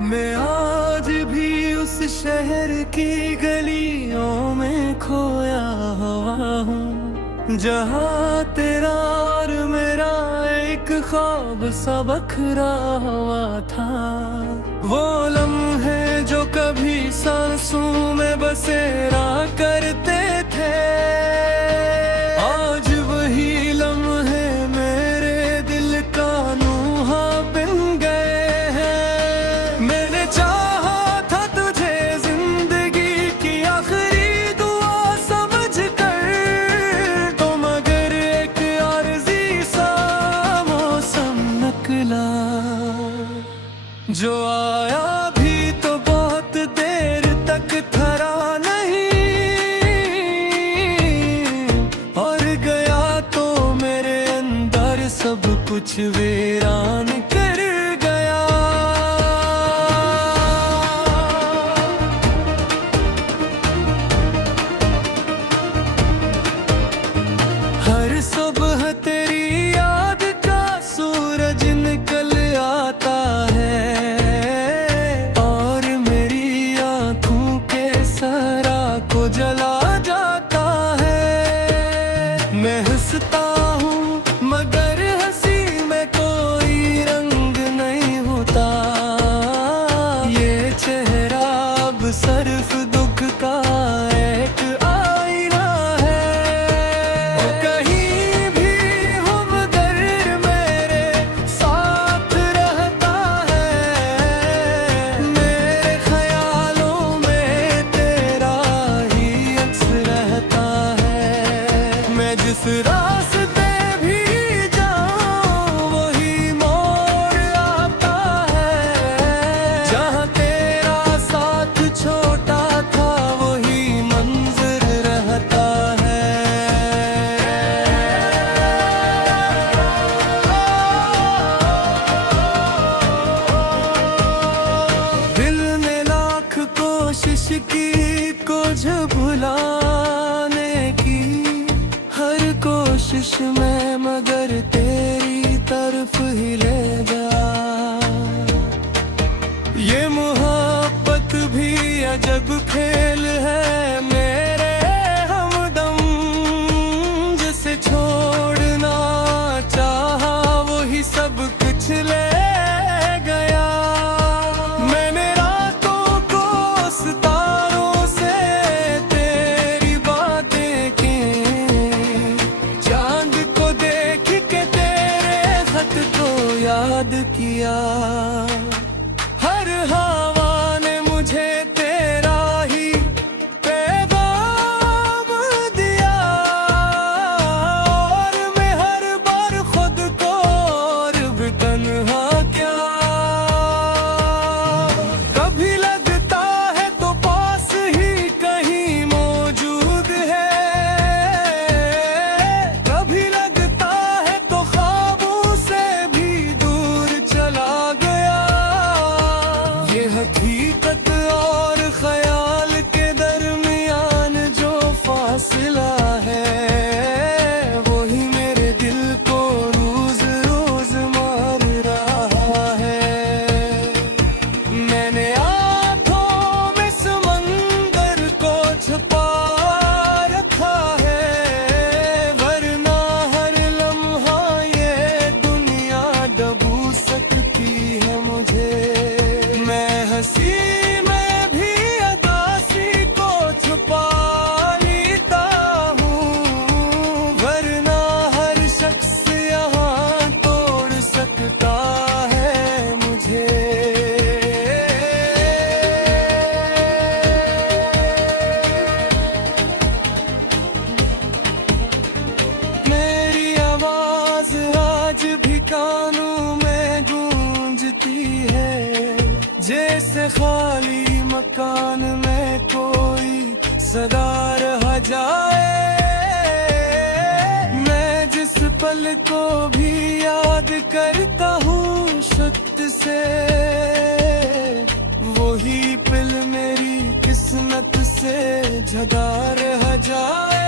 मैं आज भी उस शहर की गलियों में खोया हुआ हूँ, जहाँ तेरा और मेरा एक ख्वाब सा बखरा हुआ था। वो लम्हे जो कभी सांसों में बसेरा करते थे, आज वही लम्हे मेरे दिल का नूहा बिन गए हैं। मैंने चाहा था तुझे जिंदगी की आखिरी दुआ समझ कर, तो मगर एक आरज़ी सा मौसम निकला, जो आया भी तो बहुत देर तक ठहरा नहीं, और गया तो मेरे अंदर सब कुछ वीरान कर गया। हर सुबह तेरी याद का सूरज निकल आता है, और मेरी आँखों के सहरा को जला जाता है। मैं हंसता हूँ मगर हंसी में कोई रंग नहीं होता, ये चेहरा अब सिर्फ दुख का एक आईना है। ओ कहीं भी हो मगर मेरे साथ रहता है, मेरे ख्यालों में तेरा ही अक्स रहता है। मैं जिस रास्ते भी जाऊं वही मोड़ आता है, जहाँ तेरा साथ छोटा था वही मंजर रहता है। दिल ने लाख कोशिश की कुछ भुलाने की, हर कोशिश में मगर तेरी तरफ ही ले जा। ये मोहब्बत भी अजब खेल है मेरे हमदम, जिसे छोड़ना चाहा वही सब कुछ ले गया। मैंने रातों को सितारों से तेरी बातें की, चांद को देख के तेरे खत को याद किया। हर हवा ने मुझे तेरा ही पैगाम दिया, और मैं हर बार खुद को और भी तन्हा क्या। कभी लगता है तो पास ही कहीं मौजूद है, कभी लगता है तो ख्वाबों से भी दूर चला गया। ये हकीकत और ख्याल के दरमियान जो फासला है, वही मेरे दिल को रोज रोज मार रहा है। मैंने आँखों में समंदर को छुपा रखा है, वरना हर लम्हा ये दुनिया डूबा सकती है मुझे। मैं हंसी में भी अदासी को छुपा लेता हूँ, वरना हर शख्स यहाँ तोड़ सकता है मुझे। मेरी आवाज आज भी कानों में गूंजती है, जैसे खाली मकान में कोई सदा रह जाए। मैं जिस पल को भी याद करता हूँ शुद्ध से, वही पल मेरी किस्मत से जुदा रह जाए।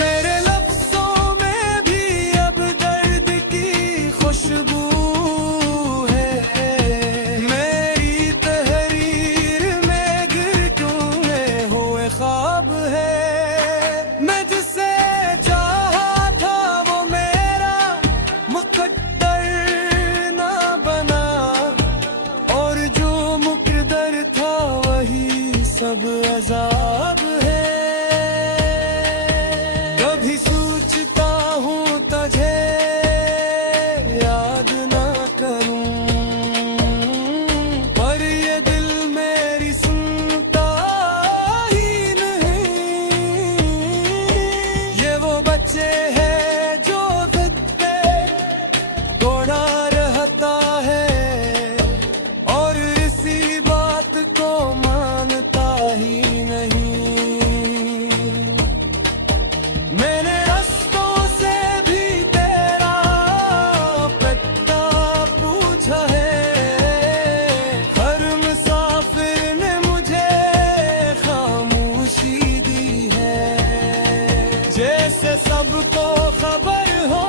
मेरे लफ्ज़ों में भी अब दर्द की खुशबू है, खबर हो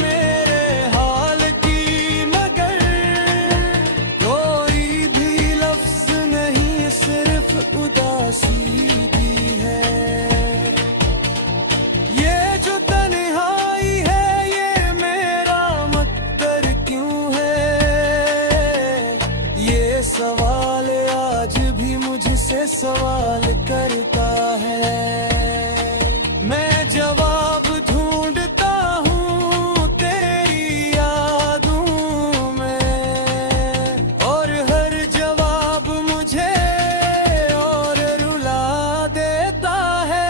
मेरे हाल की, मगर कोई भी लफ्ज नहीं, सिर्फ उदासी दी है। ये जो तन्हाई है ये मेरा मकदर क्यों है, ये सवाल आज भी मुझसे सवाल करता है। मैं जवाब ढूंढता हूँ तेरी यादों में, और हर जवाब मुझे और रुला देता है।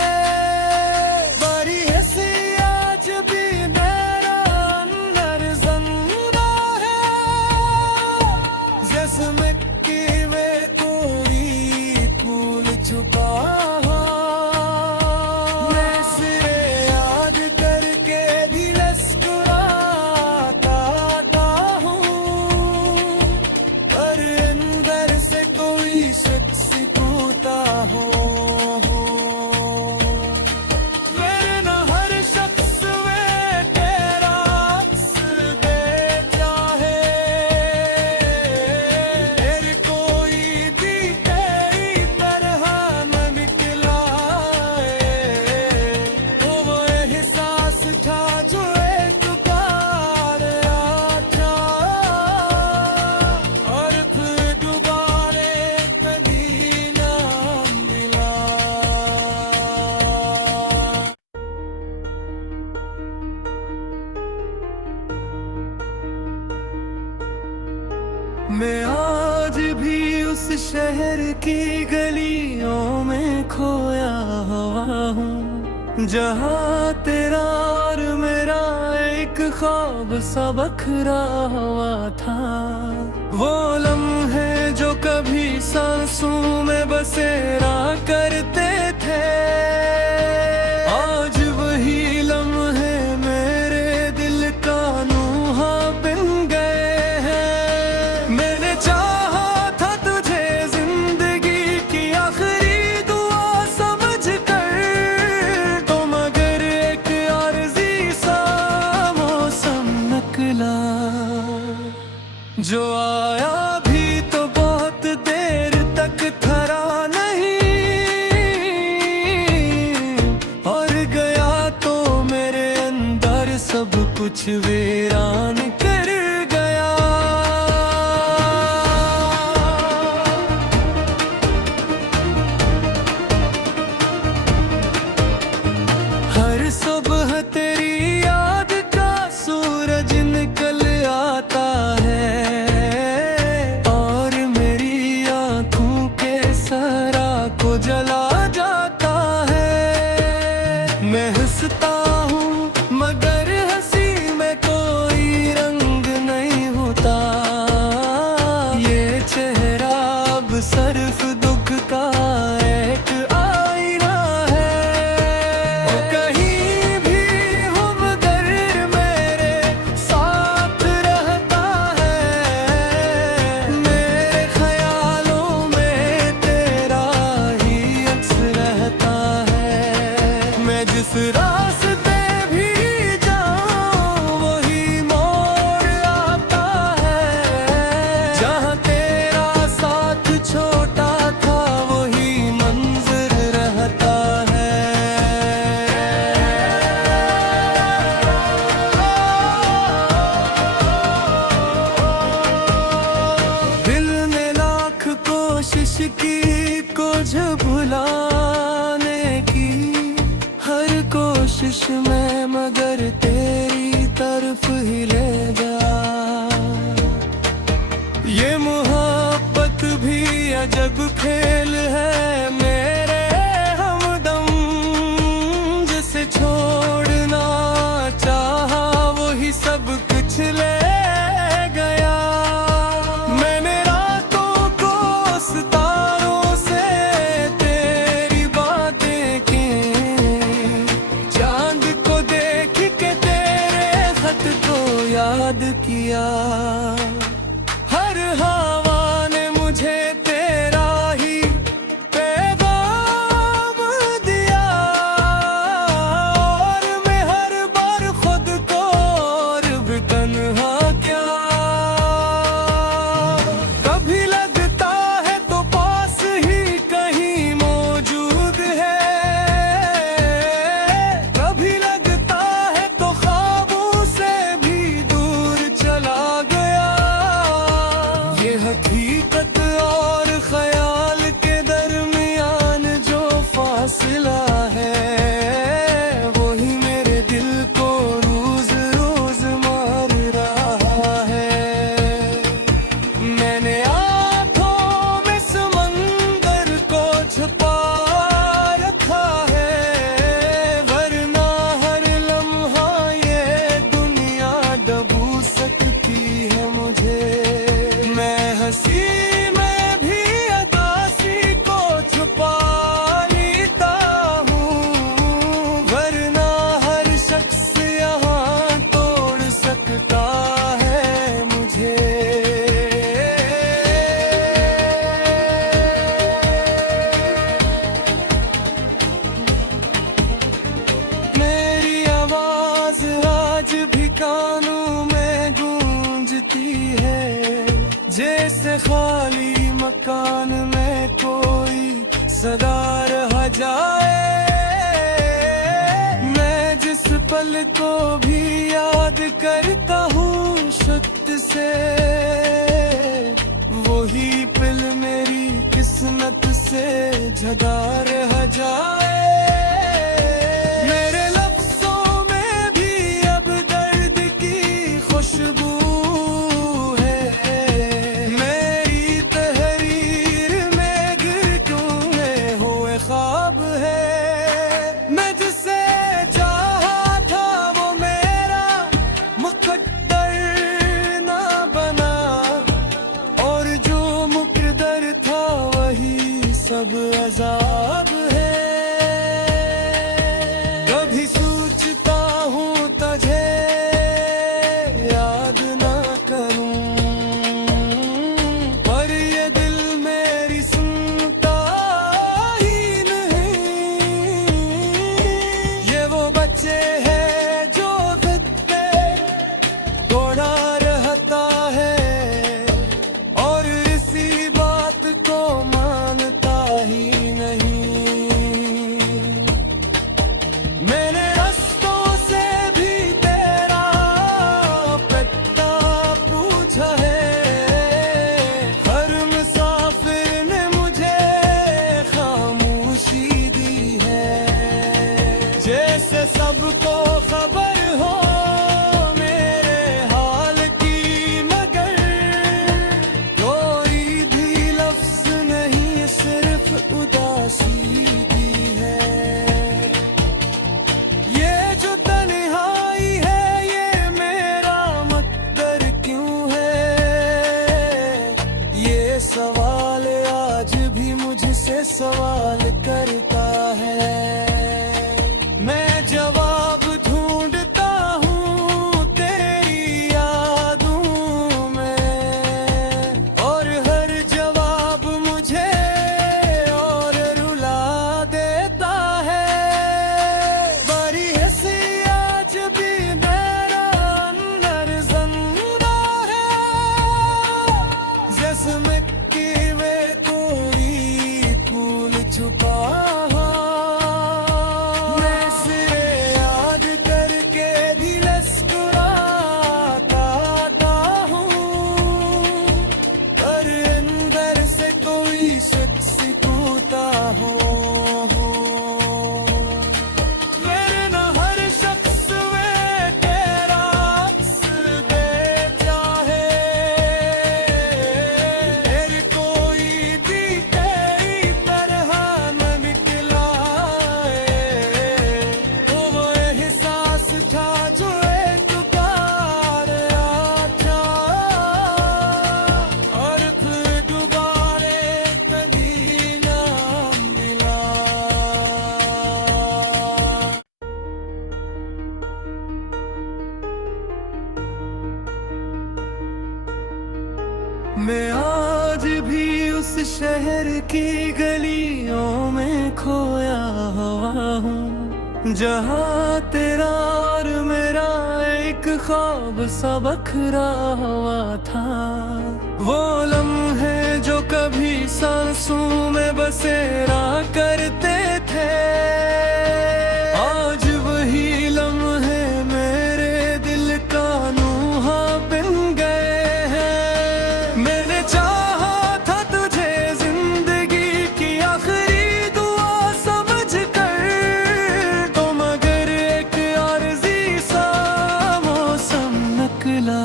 बड़ी हंसी आज भी मेरा अंदर जिंदा है, जिसमें कि मैं कोई फूल छुपा हूँ। मैं सिरे याद करके भी मुस्कुराता हूँ, पर अंदर से कोई शख्स टूटा हो। मेरे न हर शख्स में तेरा अक्स देखा है, तेरे कोई भी तेरी तरह न निकला है। तो वो एहसास था जो एक बार आता, और फिर दोबारा कभी ना मिला। मैं आज भी उस शहर की गलियों में खोया हुआ हूँ, जहाँ तेरा और मेरा एक ख्वाब सा बखरा हुआ था। वो लम्हे जो कभी सांसों में बसेरा करते थे, आज वही लम्हे मेरे दिल का नूहा बिन गए हैं। मैंने चाहा था तुझे जिंदगी की आखिरी दुआ समझ कर, तो मगर एक आरज़ी सा मौसम निकला, जो आया भी तो बहुत देर तक ठहरा नहीं, और गया तो मेरे अंदर सब कुछ वीरान कर गया। हर सुबह तेरी याद का सूरज निकल आता है, और मेरी आँखों के सरा को जला जाता है। मैं हंसता हूँ मगर हंसी में कोई रंग नहीं होता, ये चेहरा अब सिर्फ दुख का एक आईना है। वो कहीं भी हो मगर मेरे साथ रहता है, मेरे ख्यालों में तेरा ही अक्स रहता है। मैं जिस रास्ते भी जाऊं वही मोड़ आता है, जहाँ तेरा साथ छोटा था वही मंजर रहता है। दिल ने लाख कोशिश की कुछ भुलाने की, हर कोशिश में मगर तेरी तरफ ही ले जा। ये मोहब्बत भी अजब खेल है मेरे हमदम, जिसे छोड़ना चाहा वही सब कुछ ले गया। मैंने रातों को सितारों से तेरी बातें की, चांद को देख के तेरे खत को याद किया। हर हवा ने मुझे तेरा ही पैगाम दिया, और मैं हर बार कानों में गूंजती है, जैसे खाली मकान में कोई सदा रह जाए। मैं जिस पल को भी याद करता हूँ शक्ति से, वही पल मेरी किस्मत से जुदा रह जाए। मेरे लफ्ज़ों में भी अब दर्द की खुशबू है, मेरी तहरीर में गिरदों में हुए ख्वाब है। मैं जिसे चाहा था वो मेरा मुकद्दर ना बना, और जो मुकद्दर था वही सब अज़ाब है। कभी सोचता हूँ तुझे याद ना करूँ, पर ये दिल मेरी सुनता ही नहीं। ये वो बच्चे हैं जो ज़िद पे दौड़ा रहता है, और इसी बात को मानता ही नहीं। मैंने रास्तों से भी तेरा पता पूछा है, हर मुसाफिर ने मुझे खामोशी दी है। जैसे सबको खबर हो मेरे हाल की, मगर कोई भी लफ्ज़ नहीं, सिर्फ उदासी दी है। ये जो तन्हाई है ये मेरा मुकद्दर क्यों है, ये सवाल आज भी मुझसे सवाल करता है। मैं जवाब ढूंढता हूँ तेरी यादों में, और हर जवाब मुझे और रुला देता है। बड़ी हंसी आज भी मेरा अंदर जिंदा है, जिस्म की में कोई फूल छुपा। मैं सिरे याद करके भी मुस्कुराता हूँ, पर अंदर से कोई शख्स पूछता हो। मेरे न हर शख्स में तेरा अक्स देखा है, मेरे कोई भी तेरी तरह न निकला है। तो वो एहसास था जो एक बार आया था, और फिर दोबारा कभी ना मिला। मैं आज भी उस शहर की गलियों में खोया हुआ हूँ, जहाँ तेरा और मेरा एक ख्वाब सा बखरा हुआ था। वो लम्हे जो कभी सांसों में बसेरा करते थे, आज वही लम्हे मेरे दिल का नूहा बन गए हैं। मैंने चाहा था तुझे जिंदगी की आखिरी दुआ समझ कर, तो मगर एक आरज़ी सा मौसम निकला,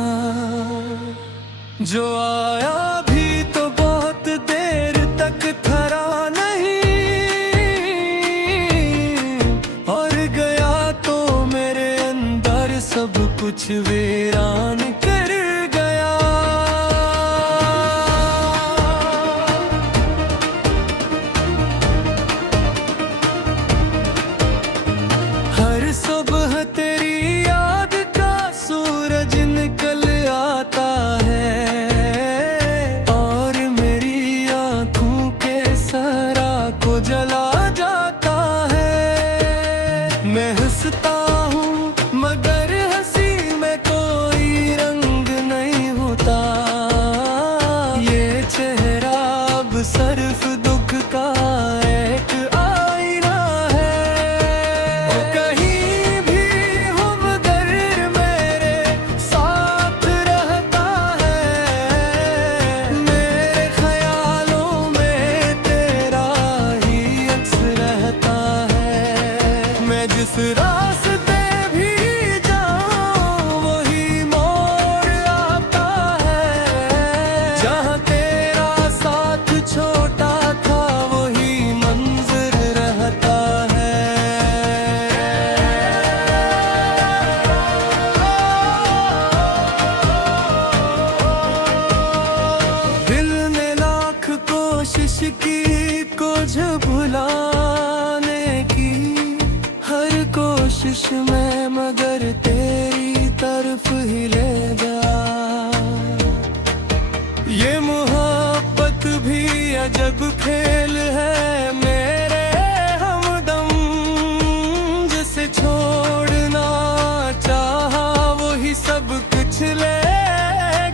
जो आया भी तो बहुत देर तक ठहरा नहीं, और गया तो मेरे अंदर सब कुछ वीरान कर गया। हर सुबह तेरी याद का सूरज निकल आता है, और मेरी आँखों के सरा को जला जाता है। मैं हंसता हूँ मगर हंसी में होश में मगर तेरी तरफ ही ले जा। ये मोहब्बत भी अजब खेल है मेरे हमदम, जिसे छोड़ना चाहा वही सब कुछ ले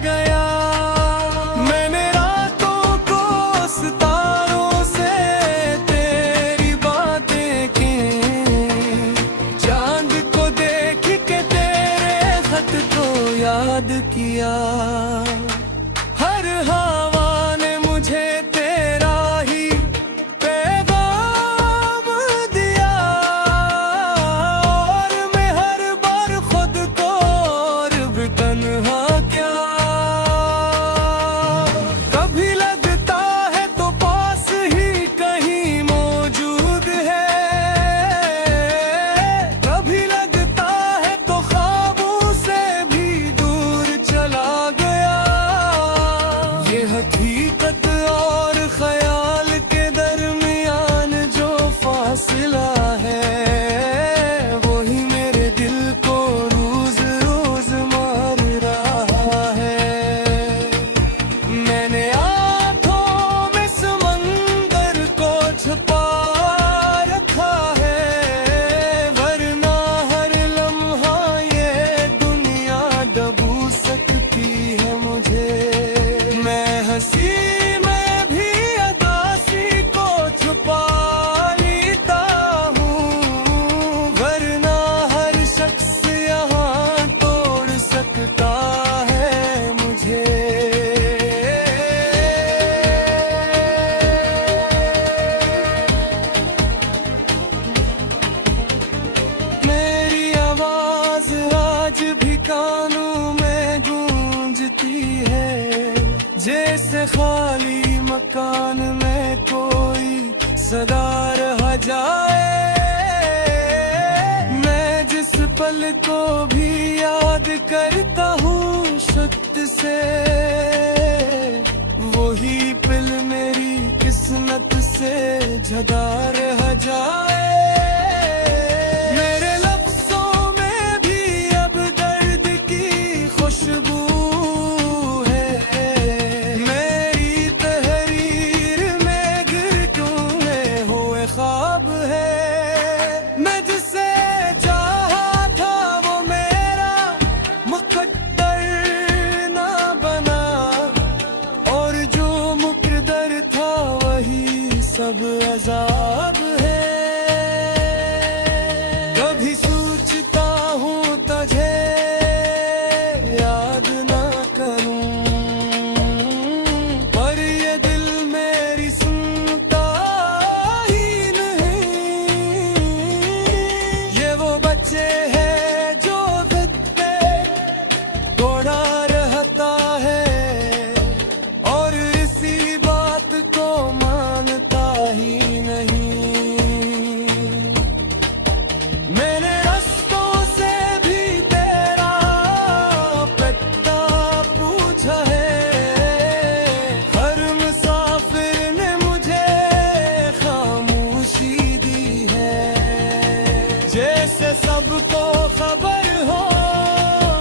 गया। मैंने रातों को सितारों से तेरी बातें की, चांद को देख के तेरे खत को याद किया। हर हवा ने मुझे तेरा ही पैगाम दिया, और मैं हर बार खुद को और भी तन्हा क्या। कभी लगता है तो पास ही कहीं मौजूद है, कभी लगता है तो ख्वाबों से भी दूर चला गया। ये हकीकत और ख्याल के दरमियान जो फासला है, वही मेरे दिल को रोज रोज मार रहा है। मैंने आँखों में समंदर को छुपा रखा है, वरना हर लम्हा ये दुनिया डूबा सकती है मुझे। मैं हंसी में भी अदासी को छुपा लेता हूँ, वरना हर शख्स यहाँ तोड़ सकता है मुझे। मेरी आवाज आज भी कानों में गूंजती है, जैसे खाली मकान में कोई सदा रह जाए। मैं जिस पल को भी याद करता हूँ शक्त से, वही पल मेरी किस्मत से जुदा रह जाए। मेरे लफ्ज़ों में भी अब दर्द की खुशबू है, मेरी तहरीर में गिर टूटे हुए ख्वाब है। मैं जिसे चाहा था वो मेरा मुकद्दर ना बना, और जो मुकद्दर था वही सब अजाब है। कभी सोचता हूँ तुझे याद ना करूं, पर ये दिल मेरी सुनता ही नहीं। ये वो बच्चे हैं जो ज़िद पे दौड़ा रहता है, और इसी बात को मानता ही नहीं। मैंने रास्तों से भी तेरा पता पूछा है, हर मुसाफिर ने मुझे खामोशी दी है। जैसे सबको खबर हो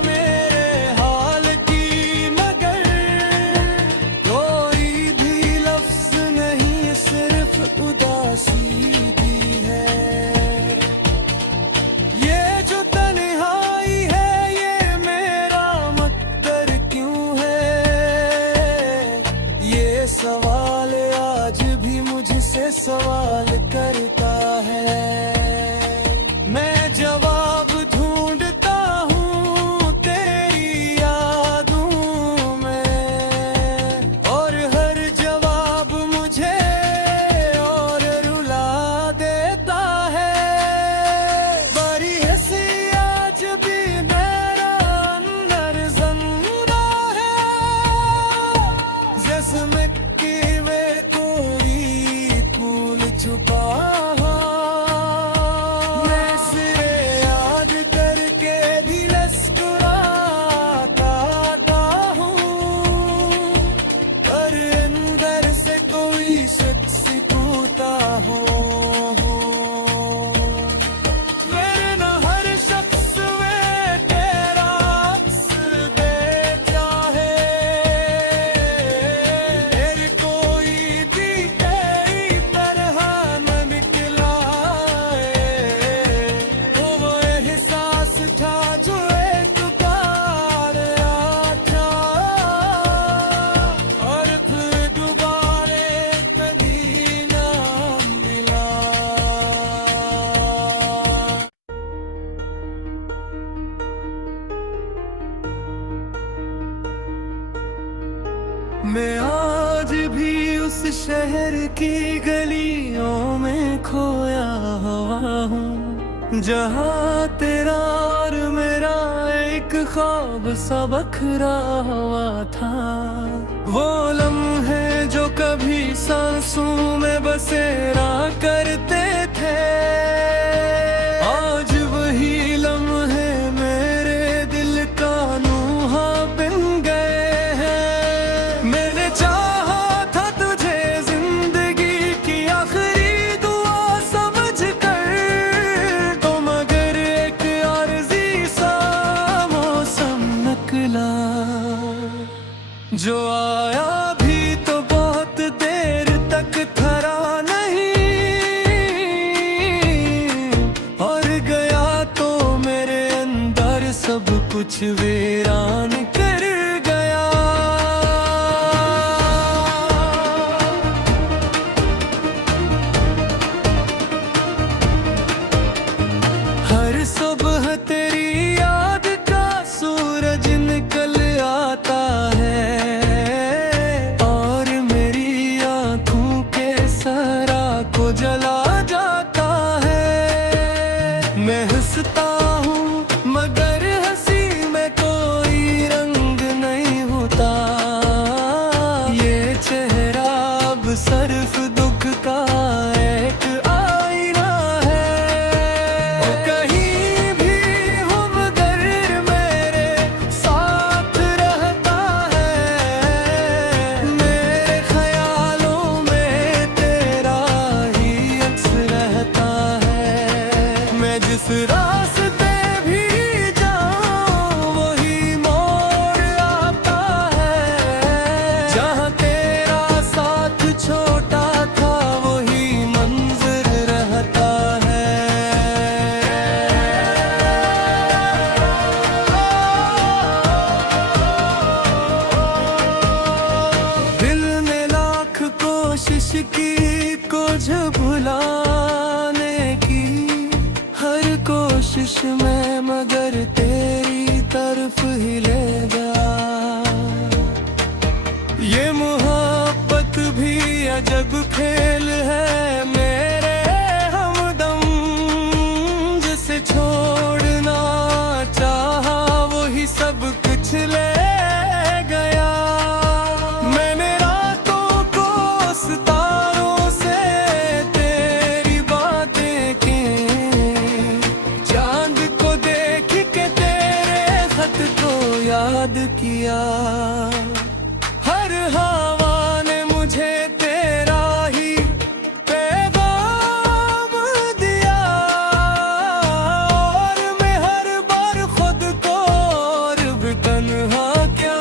मेरे हाल की, मगर कोई भी लफ्ज नहीं, सिर्फ उदासी दी है। ये जो तन्हाई है ये मेरा मकदर क्यों है, ये सवाल आज भी मुझसे सवाल करता है। मैं जवाब ढूंढता हूँ तेरी यादों में, और हर जवाब मुझे और रुला देता है। बड़ी हंसी आज भी मेरा अंदर जिंदा है, जिसमें कि वे कोई फूल मैं आज भी उस शहर की गलियों में खोया हुआ हूँ, जहाँ तेरा और मेरा एक ख्वाब सा बखरा हुआ था। वो लम्हे जो कभी सांसों में बसेरा करते थे, आज वही लम्हे मेरे दिल का नूहा बिन गए हैं। मैंने चाहा था तुझे जिंदगी की आखिरी दुआ समझ कर, तो मगर एक आरज़ी सा मौसम निकला, जो आया भी तो बहुत देर तक ठहरा नहीं, और गया तो मेरे अंदर सब कुछ वीरान कर गया। हर सुबह तेरी याद का सूरज निकल आता है, और मेरी आँखों के सरा को जला जाता है। मैं हंसता हूँ मगर हंसी में कोई रंग नहीं होता, ये चेहरा अब सिर्फ दुख का एक आईना है। ओ कहीं भी हो मगर मेरे साथ रहता है, मेरे ख्यालों में तेरा ही अक्स रहता है। मैं जिस रास्ते भी जाऊं वही मोड़ आता है, जहाँ तेरा साथ छोटा था वही मंजर रहता है। दिल ने लाख कोशिश की कुछ भुलाने की, हर कोशिश में मगर तेरी तरफ ही ले जा। ये मोहब्बत भी अजब खेल है मेरे हमदम, जिसे छोड़ना चाहा वही सब कुछ ले गया। मैंने रातों को सितारों से तेरी बातें की, चांद को देख के तेरे खत को याद किया। हर हवा ने मुझे तेरा ही पैगाम दिया, और मैं हर बार खुद को और भी तन्हा क्या।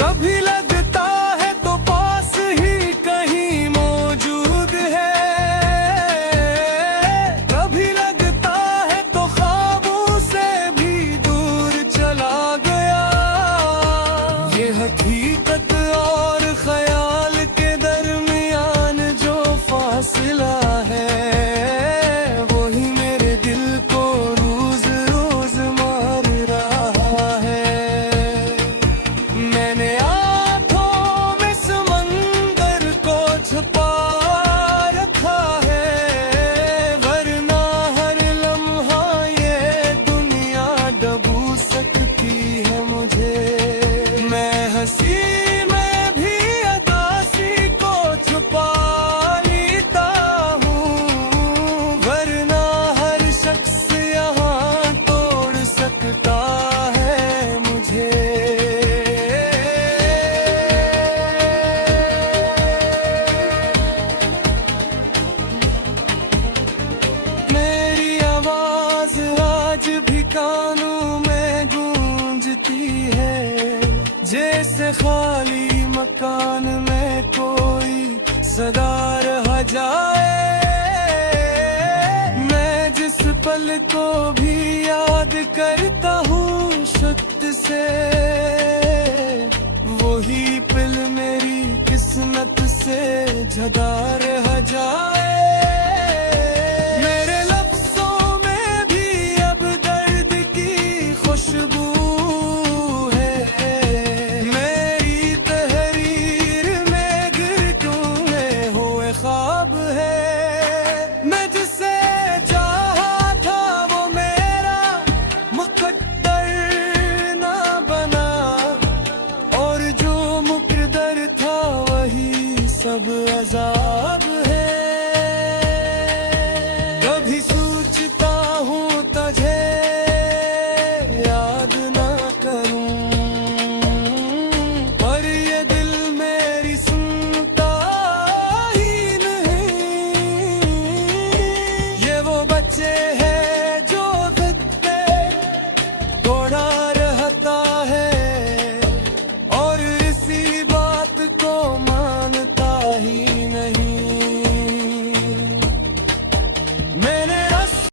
कभी लगता है तो पास ही कहीं मौजूद है, कभी लगता है तो ख्वाबों से भी दूर चला गया। ये हकीकत और ख्याल के दरमियान जो फासला है, वही मेरे दिल को रोज रोज मार रहा है। मैंने आँखों में समंदर को छुपा रखा है, वरना हर लम्हा ये दुनिया डूबा सकती है मुझे। मैं हंसी में भी अदासी को छुपा लेता हूँ, वरना हर शख्स यहाँ तोड़ सकता है मुझे। मेरी आवाज आज भी कानों में गूंजती है, जैसे खाली मकान में कोई सदा रह जाए। मैं जिस पल को भी याद करता हूँ शुद्ध से, वही पल मेरी किस्मत से जुदा रह जाए। मेरे लफ्ज़ों में भी अब दर्द की खुशबू है, मैं